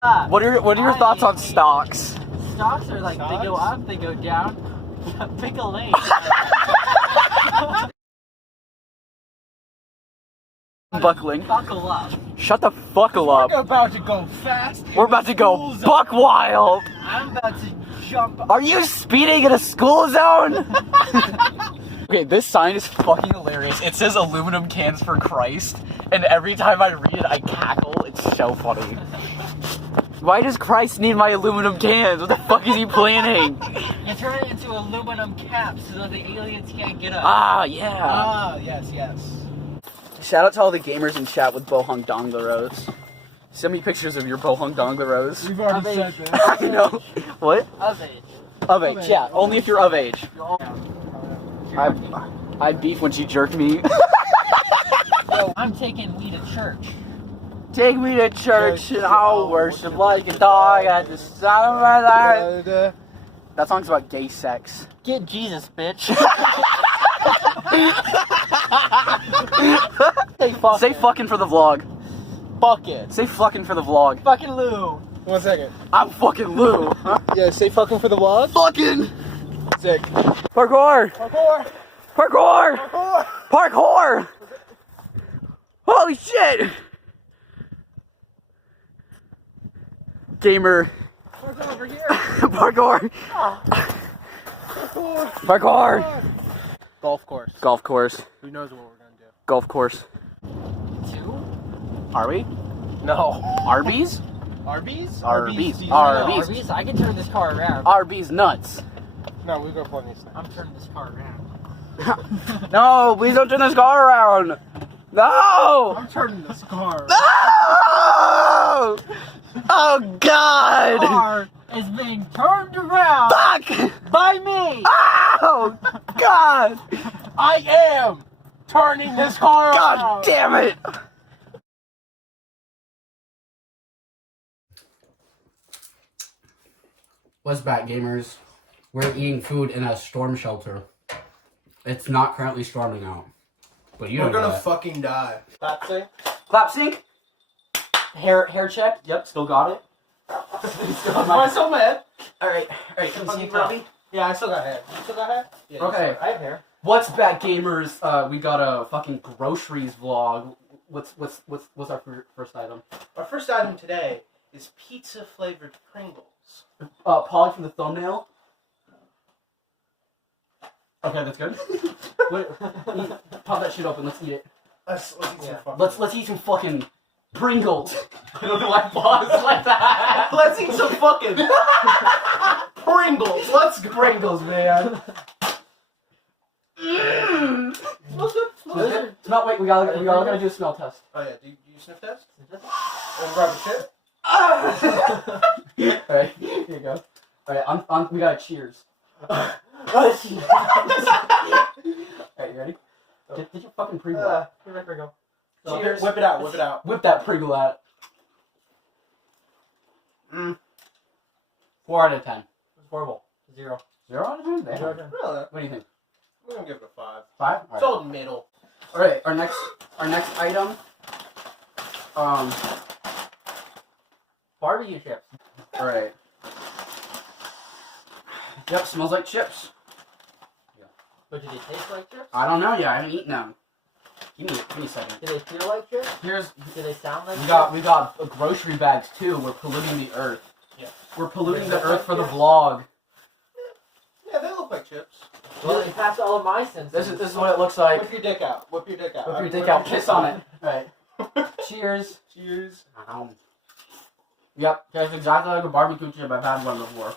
What are your thoughts on stocks? Stocks are like, they go up, they go down. Pick a lane. Buckling. Buckle up. Shut the fuck up. We're about to go fast. We're about to go buck wild. I'm about to jump. Are you speeding in a school zone? Okay, this sign is fucking hilarious. It says aluminum cans for Christ, and every time I read it, I cackle. It's so funny. Why does Christ need my aluminum cans? What the fuck is he planning? You turn it into aluminum caps so that the aliens can't get us. Ah, yeah. Ah, yes, yes. Shout out to all the gamers in chat with Bohung Dongleros. Send me pictures of your Bohung Dongleros. We've already said this. I know. What? Of age. Of age, yeah. Only if you're of age. I beef when she jerked me. Yo, I'm taking me to church. Take me to church and I'll worship like a dog at the sound of my life. That song's about gay sex. Get Jesus, bitch. Say fucking for the vlog. Fuck it. Say fucking for the vlog. Fucking Lou. 1 second. I'm fucking Lou. Yeah, say fucking for the vlog. Fucking. Sick. Parkour. Parkour. Parkour. Parkour. Parkour. Holy shit. Gamer. Parkour over here. Parkour. Parkour. Parkour. Golf course. Golf course. Who knows what we're gonna do? Golf course. 2? Are we? No. Arby's? Arby's? Arby's. No, Arby's. Arby's, I can turn this car around. Arby's nuts. No, we go plenty of I'm turning this car around. No, please don't turn this car around. No! I'm turning this car. No! Oh God! Car is being turned around Fuck! by me. Oh God! I am turning this car God around. damn it! What's back, gamers? We're eating food in a storm shelter. It's not currently storming out. But you We're don't know gonna that. fucking die. That's it. Clap sync. Hair check. Yep, still got it. Still got I'm so mad. Alright, come see, Robbie. Yeah, I still got hair. You still got hair? Yeah, Okay. I have hair. What's back, gamers? We got a fucking groceries vlog. What's our first item? Our first item today is pizza flavored Pringles. Polly from the thumbnail. Okay, that's good. Wait, pop that shit open. Let's eat it. Let's eat some fucking. Let's eat some fucking Pringles. I don't know why paused like that. Let's eat some fucking Pringles. Let's go. Pringles, man. Smells good. Smells good. Smell. Wait, we gotta do a smell test. Oh yeah, do you sniff test? And grab a shit. All right, here you go. All right, we got a cheers. Alright, you ready? Get your fucking Pringle out. Here's my Pringle. Cheers. Whip it out, whip it out. Whip that Pringle out. 4 out of 10. It's horrible. 0. 0 out of 10? Damn. Really? What do you think? We're gonna give it a 5. 5? It's all in the middle. Alright, our next item. Barbecue chips. Alright. Yep, smells like chips. But do they taste like chips? I don't know yet, I haven't eaten them. Give me a second. Do they feel like chips? Do they sound like we got grocery bags too. We're polluting the earth. Yeah. We're polluting the earth for the vlog. Yeah, they look like chips. Well, they pass all of my senses. This is what it looks like. Whip your dick out. Whip your dick out. Whip your dick out. Kiss on it. Right. Cheers. Cheers. Yep. Tastes exactly like a barbecue chip. I've had one before.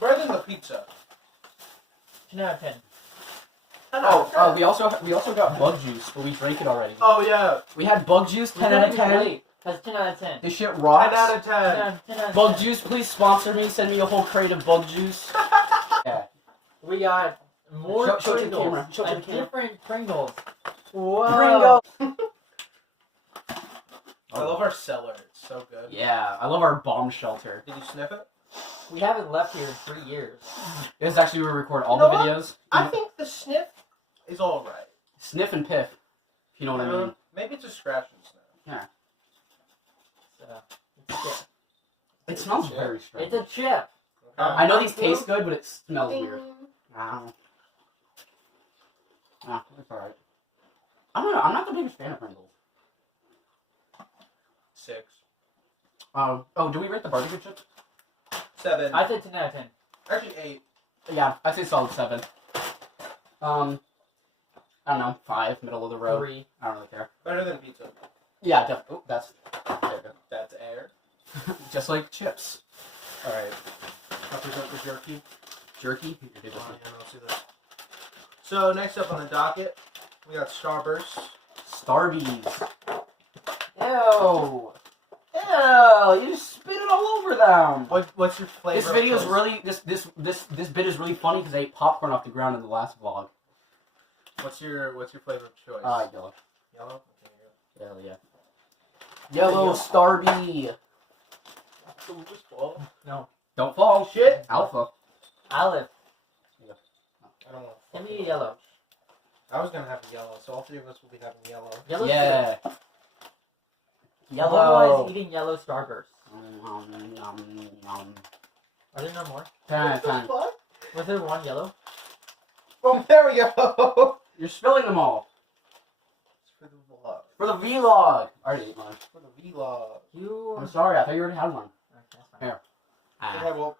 Better than the pizza. 10 out of 10. Oh, we also got bug juice, but we drank it already. Oh yeah. We had bug juice. 10 out of 10. That's 10 out of 10. This shit rocks. 10 out of 10. 10 out of Bug 10. juice, please sponsor me. Send me a whole crate of bug juice. Yeah. We got more Show it to the Pringles. camera. Show it to the camera. Different Pringles. Whoa. Pringle. I love our cellar. It's so good. Yeah, I love our bomb shelter. Did you sniff it? We haven't left here in 3 years. This is actually where we record all You know the what? videos. I think the sniff is alright. Sniff and piff, if you know what I mean. Maybe it's a scratch and sniff. Yeah. It smells very strange. It's a chip. I know these taste good, but it smells weird. Ah, it's alright. I don't know. I'm not the biggest fan of Pringles. 6. Oh, do we rate the barbecue chips? 7. I said 10 out of 10. Actually 8. Yeah, I'd say solid 7. I don't know, 5, middle of the road. 3. I don't really care. Better than pizza. Yeah, definitely. Oh, that's That's air. just like chips. Alright. I'll present the jerky. Jerky. Oh, yeah, I'll see that. So, next up on the docket, we got Starburst. Starbies. Ew. Ew. You just spit it all over them. What's your flavor? This video is of really this bit is really funny because I ate popcorn off the ground in the last vlog. What's your flavor of choice? Yellow. Yellow? Okay, Hell yeah. Yellow Starbie. so we'll just fall. No. Don't fall. Shit. Alpha. Olive. I don't want Give me a yellow. I was gonna have yellow, so all 3 of us will be having yellow. Yellow. Yeah. Yellow. Yellow. Is eating yellow Starburst. Are there no more? 10 out of 10. What? Was there one yellow? Oh, there we go. You're spilling them all. It's for the vlog. For the vlog. I already ate mine. For the vlog. You. I'm sorry, I thought you already had one. Okay, that's fine. Here. Yeah, well,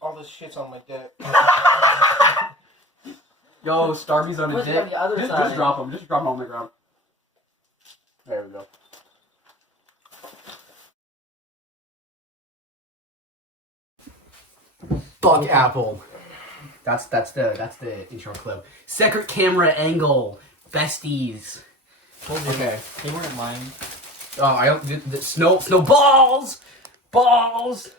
all this shit's on my dick. Yo, Starbies on a What's dick. on the other Just side? drop them. Just drop them on the ground. There we go. Fuck Apple. That's the intro clip. Second camera angle. Besties. Okay. They weren't lying. Oh, the snowballs. Balls.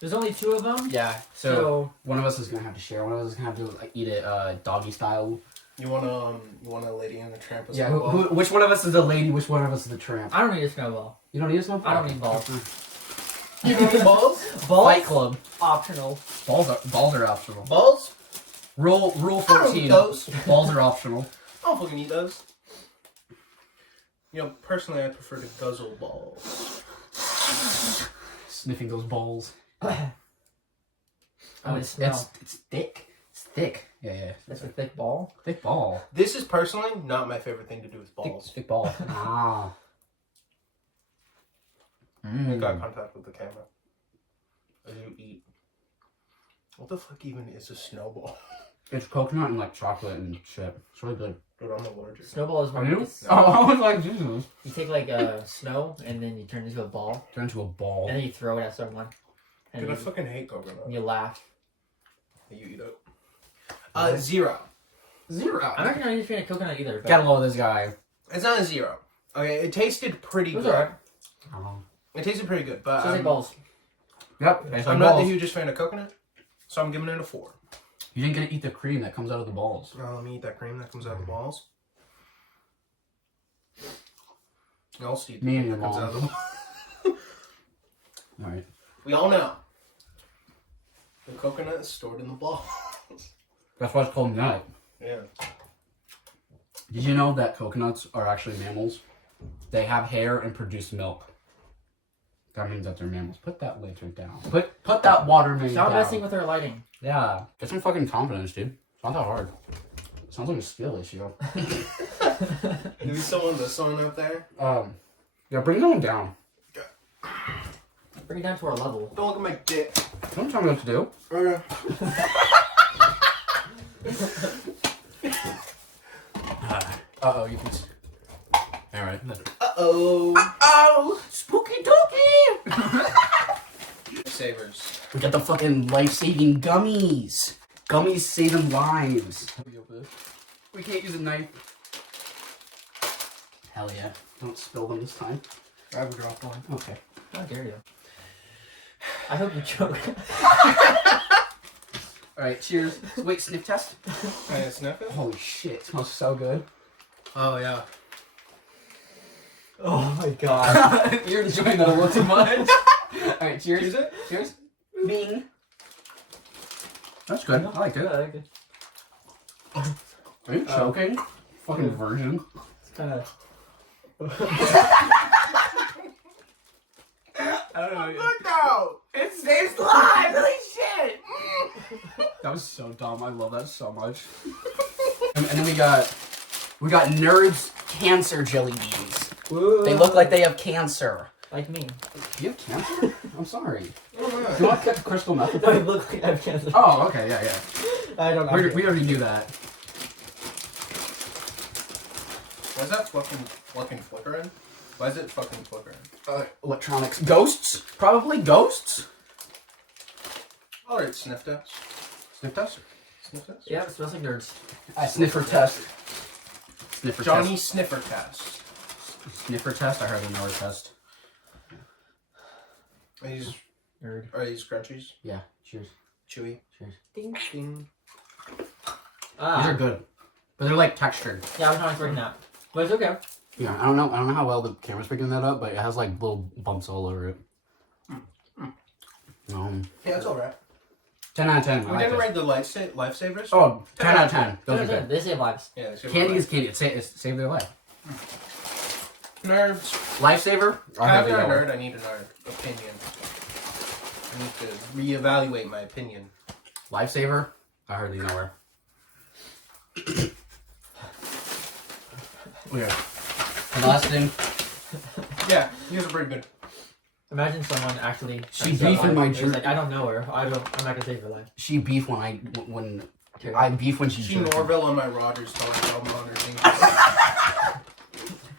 There's only 2 of them. Yeah. So one of us is gonna have to share. One of us is gonna have to eat it doggy style. You want a Lady and the Tramp? Yeah. Which one of us is the lady? Which one of us is the tramp? I don't need a snowball. You don't need a snowball. I don't need balls. You need balls? Balls? Fight Club. Optional. Balls are optional. Balls? Rule I don't 14. eat those. Balls are optional. I don't fucking eat those. You know, personally, I prefer to guzzle balls. Sniffing those balls. Oh, it smells. It's thick. It's thick. Yeah. That's a thick ball. Thick ball. This is personally not my favorite thing to do with balls. Thick ball. Ah. Make eye contact with the camera as you eat. What the fuck even is a snowball? It's coconut and like chocolate and shit. It's really good. Dude, I'm allergic. Snowball is Are when you? it's- Oh, I was like, Jesus. you take like snow and then you turn it into a ball Turn into a ball. and then you throw it at someone and Dude, I you, fucking hate coconut. you laugh. You eat it. 0. 0. I'm actually not a fan of coconut either. But Gotta love this guy. It's not a 0. Okay, it tasted pretty it was good. alright. Oh. It tasted pretty good, but Tastes like balls. Yep. I'm not the hugest fan of coconut, so I'm giving it a 4. You didn't get to eat the cream that comes out of the balls. Now let me eat that cream that comes out of the balls. I'll see Me and that your comes mom. out of the balls. Alright. We all know the coconut is stored in the balls. That's why it's called nut. Yeah. Did you know that coconuts are actually mammals? They have hair and produce milk. That means that they're mammals. Put that later down. Put that watermelon Stop down. messing with our lighting. Yeah. Get some fucking confidence, dude. It's not that hard. Sounds like a skill issue. Maybe someone listening up there. Yeah, bring that one down. Bring it down to our level. Don't look at my dick. Don't tell me what to do. Okay. Uh-oh, you can... Alright. Uh-oh. Oh, spooky dookie! Savers. We got the fucking life-saving gummies. Gummies saving lives. We can't use a knife. Hell yeah. Don't spill them this time. I have a drop one. Okay. How dare you? I hope you choke. Alright, cheers. Wait, sniff test? Can I sniff it? Holy shit, it smells so good. Oh, yeah. Oh my god. You're enjoying that a little too much. Alright, cheers. Cheers it? Cheers. Bing. That's good. I like it. I like it. Are you choking? Fucking virgin. It's kind of. was so dumb. I love that so much. And then we got Nerds Cancer jelly beans. Whoa. They look like they have cancer. Like me. Do you have cancer? I'm sorry. Oh, Do man. you want to cut crystal meth? I look like I have cancer. Oh, okay, yeah. I don't know. We already knew that. Why is that fucking flickering? Why is it fucking flickering? Electronics. Ghosts? Probably ghosts? Alright, sniff test. Sniff test? Sniff test? Yeah, it smells like nerds. Sniffer test. Sniffer Johnny test. sniffer test. Sniffer test? I heard another test. Are these Nerd. crunchies? Yeah, cheers. Chewy? Cheers. Ding. Ding. These Ah. are good. But they're like textured. Yeah, I'm trying to freaking out. But it's okay. Yeah, I don't know how well the camera's picking that up, but it has like little bumps all over it. Yeah, it's alright. 10 out of 10. I We like didn't this. rate the lifesavers? Oh, 10 out of 10. Those are They good. save lives. Yeah, it's Candy is candy. It saved their life. Nerds. Lifesaver? After a nerd, I need another opinion. I need to reevaluate my opinion. Lifesaver? I hardly know her. Okay. And the last thing. Yeah, these are pretty good. Imagine someone actually. She beefing my It's jerk. like, I don't know her. I'm not gonna save her life. She beef when I beef when she She jerked. Norville on my Rogers telling me I'm on her thing.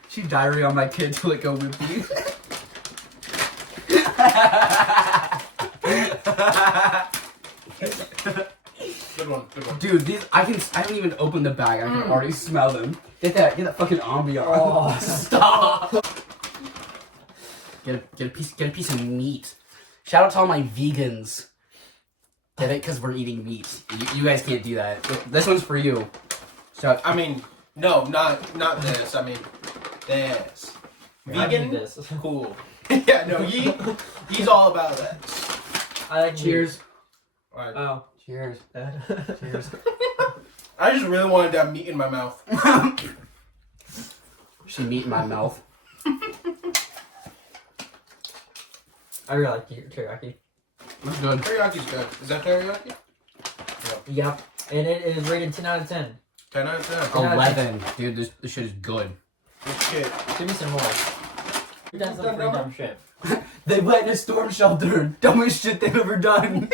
She diary on my kid to let go with me. Good one, good one. Dude, these I haven't even opened the bag. I can already smell them. Get that fucking ambiance. Oh. Stop. Get a piece of meat. Shout out to all my vegans. Get it? Because we're eating meat. You guys can't do that. This one's for you. So I mean, no, not this. I mean, this. I Vegan? need this. Cool. Yeah, no, he's all about that. I like cheers. Alright. Oh. Cheers. Cheers. I just really wanted to have meat in my mouth. She meat in my mouth. I really like teriyaki. That's good. Teriyaki's good. Is that teriyaki? Yep. And it is rated 10 out of 10. 10 out of 10. 10 out of 11. Dude, this shit is good. Good shit. Give me some more. You've done some pretty dumb shit. They went in a storm shelter. Dumbest shit they've ever done.